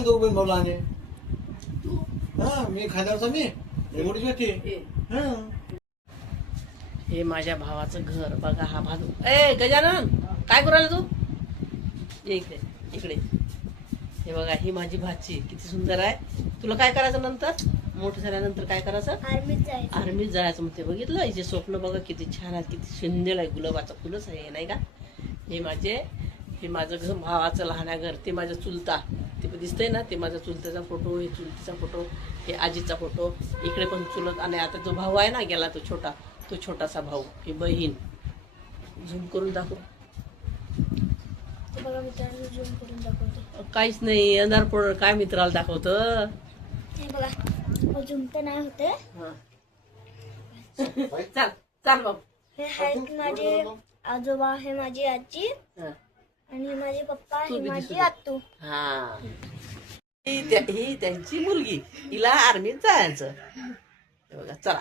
आम्ही दोघं बहीण भाऊ लहान आहे. हा मी खायदारचा मी मोठी व्यक्ती हा. हे माझ्या भावाचं घर बघा. हा भाग ए गजानन काय करू राहिला तू? इकडे इकडे. हे बघा ही माझी भाची किती सुंदर आहे. तुला काय करायचं नंतर मोठं झाल्यानंतर काय करायचं? आर्मीत जायचं म्हणते. बघितलं हिचे स्वप्न बघा किती छान आहे, किती सुंदर आहे. गुलाबाचा फुलच आहे नाही का. हे माझं घर भावाचं लहान घर. ते माझं चुलता ते दिसतंय ना, ते माझा चुलत्याचा फोटो, हे चुलतीचा फोटो, हे आजीचा फोटो. इकडे पण चुलत. आणि आता जो भाऊ आहे ना गेला तो छोटासा भाऊ. ही बहीण. झूम करून दाखव. बघा मित्रांनो झूम करून दाखवतो. काहीच नाही अंधार पड काय मित्राला दाखवतं. हे बघा झूम तर नाही होते. चाल चाल बाबू. हे आहेत माझे आजोबा, हे माझी आजी हा. आणि हे माझे पप्पा, तू हे बी माझी दिसू दे. आत्तू. हा ही त्यांची मुलगी. हिला आर्मीत जायचं. हे बघा चला.